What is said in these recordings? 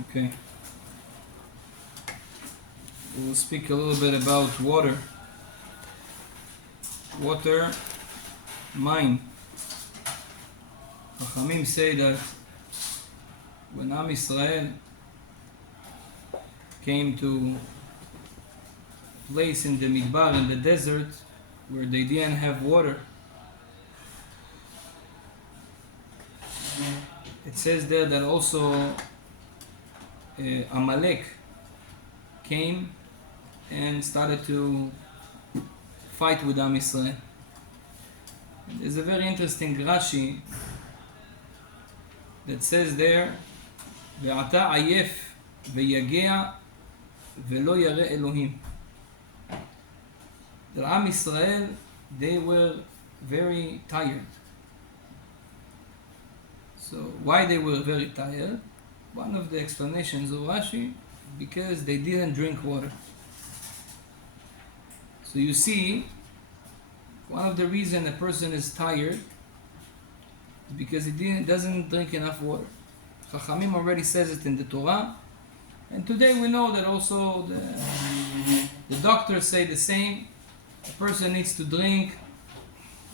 Okay. We'll speak a little bit about water. Water, mine. Chachamim say that when Am Yisrael came to a place in the Midbar, in the desert, where they didn't have water, it says there that also Amalek came and started to fight with Am Yisrael. There's a very interesting Rashi that says there, "Ve'ata ayef ve'yagea ve'lo yare Elohim." The Am Yisrael, they were very tired. So why they were very tired? One of the explanations of Rashi, because they didn't drink water. So you see, one of the reasons a person is tired is because he doesn't drink enough water. Chachamim already says it in the Torah, and today we know that also the doctors say the same. A person needs to drink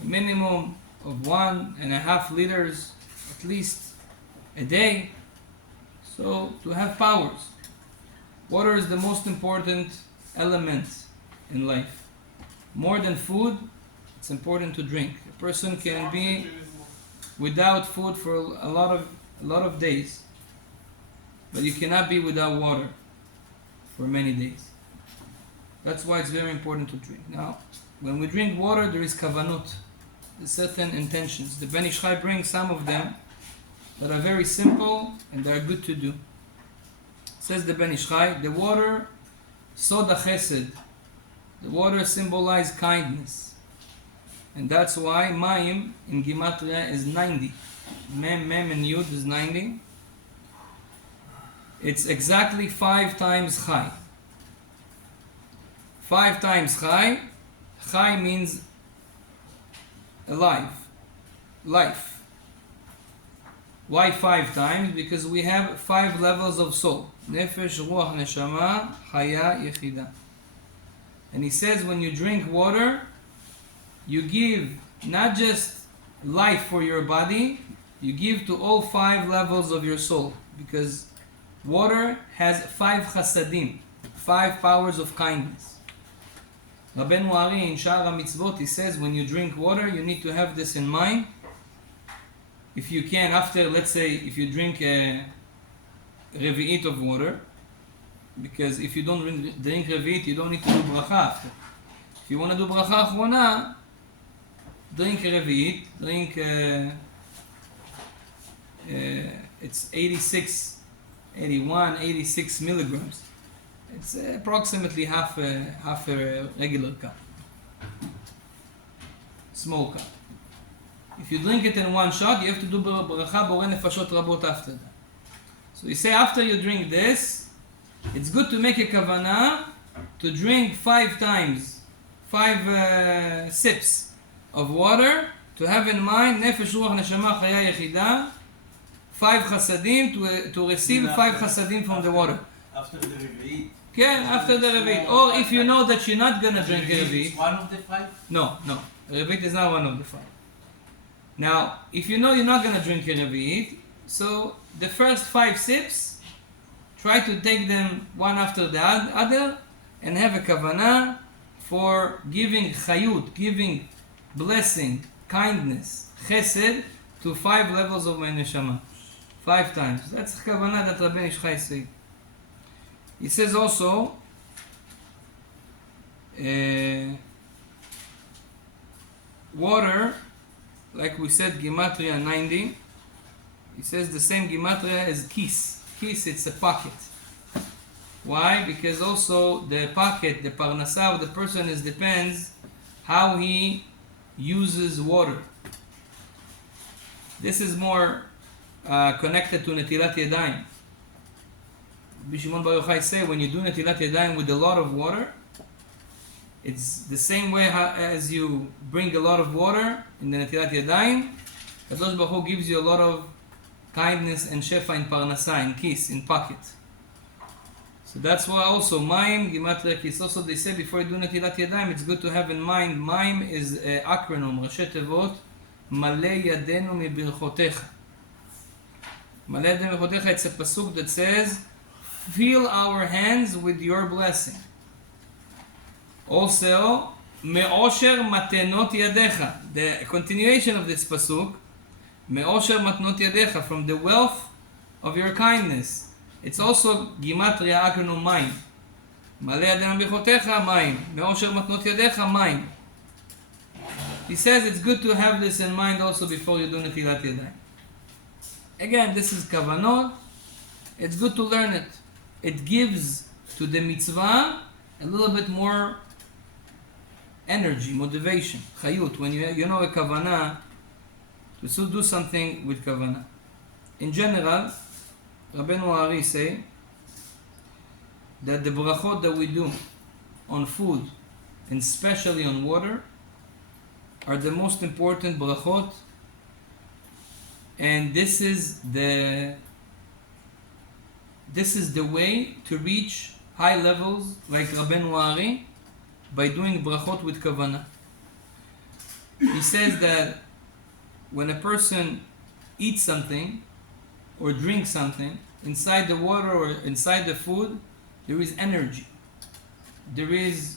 a minimum of 1.5 liters at least a day, so to have powers. Water is the most important element in life. More than food, it's important to drink. A person can be without food for a lot of days, but you cannot be without water for many days. That's why it's very important to drink. Now, when we drink water, there is kavanot, there's certain intentions. The Ben Ish Chai brings some of them that are very simple and they are good to do. Says the Ben Ish Chai, the water, soda chesed, the water symbolizes kindness. And that's why Mayim in Gematria is 90. Mem and Yud is 90. It's exactly 5 times Chai. 5 times Chai. Chai means alive, life. Why 5 times? Because we have 5 levels of soul. Nefesh, Ruach, Neshama, Chaya, Yechida. And he says when you drink water, you give not just life for your body, you give to all 5 levels of your soul. Because water has 5 chasadim, 5 powers of kindness. Rabbeinu Ari in Sha'ar HaMitzvot, he says when you drink water, you need to have this in mind. If you can, after, let's say, if you drink a revi'it of water, because if you don't drink revi'it, you don't need to do bracha after. If you want to do bracha achrona, drink revi'it, drink, it's 86 milligrams. It's approximately half a regular cup, small cup. If you drink it in one shot, you have to do bracha borei nefashot rabot after that. So you say after you drink this, it's good to make a kavanah to drink 5 times, 5 sips of water, to have in mind nefesh ruach neshama chaya yechida, 5 chasadim, to receive 5 chasadim from the water. After the revi'it. Yeah, after the revi'it. Or if you know that you're not going to drink a revi'it. One of the 5? No. Revi'it is not one of the 5. Now, if you know you're not going to drink a revi'it, so the first 5 sips, try to take them one after the other and have a kavanah for giving chayut, giving blessing, kindness, chesed to 5 levels of my neshama. 5 times. That's the kavanah that Rabbi Ish Chai said. He says also, water, like we said, Gematria 90. He says the same Gematria as kis. Kis, it's a pocket. Why? Because also the pocket, the parnasah of the person depends how he uses water. This is more connected to Netilat Yadayim. Rabbi Shimon Bar Yochai say when you do Netilat Yadayim with a lot of water, it's the same way as you bring a lot of water in the Netilat Yadayim. Kadosh Baruch Hu gives you a lot of kindness and shefa in parnasa, in kiss, in pocket. So that's why also Maim, Gimatria Kis. Also they say before you do Netilat Yadayim, it's good to have in mind, Maim is acronym, Rashi Tevot, Malei Yadenu Mibirchotecha. Malei Yadenu Mibirchotecha, it's a pasuk that says, fill our hands with your blessing. Also, Me'osher Matenot Yadecha, the continuation of this pasuk, Me'osher Matnot Yadecha, from the wealth of your kindness. It's also Gimatria acronym Maim. Malei Yadenu Mibirchotecha, Maim. Me'osher Matnot Yadecha, Maim. He says it's good to have this in mind also before you do Netilat Yadayim. Again, this is kavanot. It's good to learn it. It gives to the mitzvah a little bit more energy, motivation, chayut. When you know a kavanah, to still do something with kavanah. In general, Rabbeinu Ari say that the brachot that we do on food, and especially on water, are the most important brachot, and this is the way to reach high levels like Rabbeinu Ari by doing brachot with kavanah. He says that when a person eats something or drinks something, inside the water or inside the food, there is energy. There is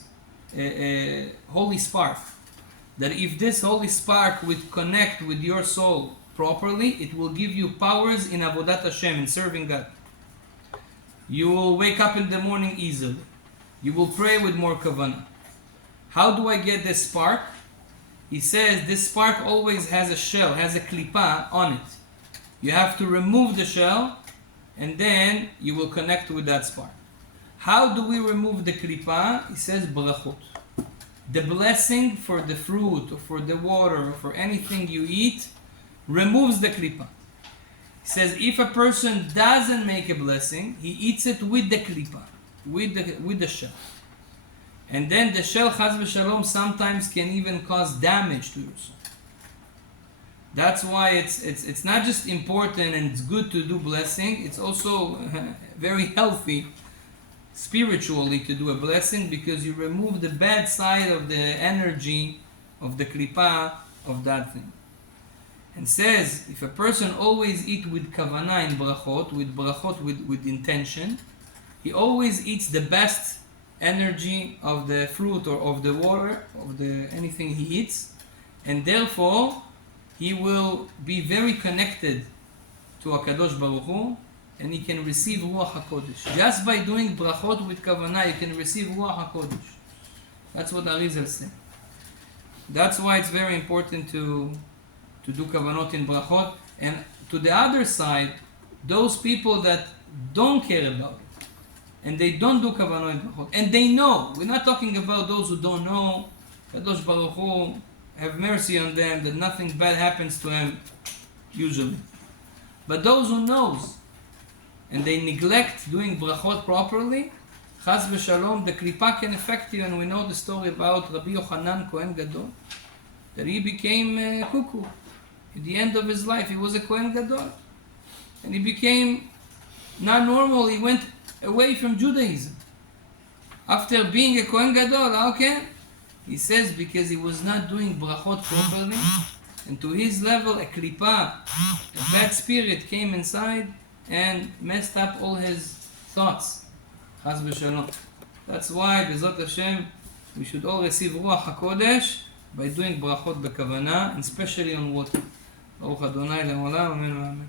a holy spark. That if this holy spark would connect with your soul properly, it will give you powers in Avodat Hashem, in serving God. You will wake up in the morning easily. You will pray with more kavanah. How do I get this spark? He says this spark always has a shell, has a klipa on it. You have to remove the shell, and then you will connect with that spark. How do we remove the klipa? He says brachot. The blessing for the fruit, or for the water, or for anything you eat, removes the klipa. He says if a person doesn't make a blessing, he eats it with the klipa, with the shell. And then the shell, chaz v'shalom, sometimes can even cause damage to your soul. That's why it's not just important and it's good to do blessing, it's also very healthy spiritually to do a blessing, because you remove the bad side of the energy of the klipa of that thing. And says if a person always eat with kavanah in brachot, with intention, he always eats the best energy of the fruit or of the water, of the anything he eats, and therefore he will be very connected to HaKadosh Baruch Hu, and he can receive Ruach HaKodesh. Just by doing brachot with kavanah, you can receive Ruach HaKodesh. That's what Arizal said. That's why it's very important to do kavanot in brachot. And to the other side, those people that don't care about it, and they don't do kavanot in brachot, and they know, we're not talking about those who don't know, Kadosh Baruch Hu, have mercy on them, that nothing bad happens to them, usually. But those who knows, and they neglect doing brachot properly, chas v'shalom, the klipa can affect you. And we know the story about Rabbi Yochanan Kohen Gadol, that he became cuckoo. At the end of his life, he was a Kohen Gadol. And he became not normal, he went away from Judaism. After being a Kohen Gadol, how can? He says because he was not doing brachot properly, and to his level, a klipa, a bad spirit came inside and messed up all his thoughts. Chaz v'shalom. That's why, B'ezrat Hashem, we should all receive Ruach HaKodesh by doing brachot b'kavanah, and especially on water. Baruch Adonai le'olam, amen, amen.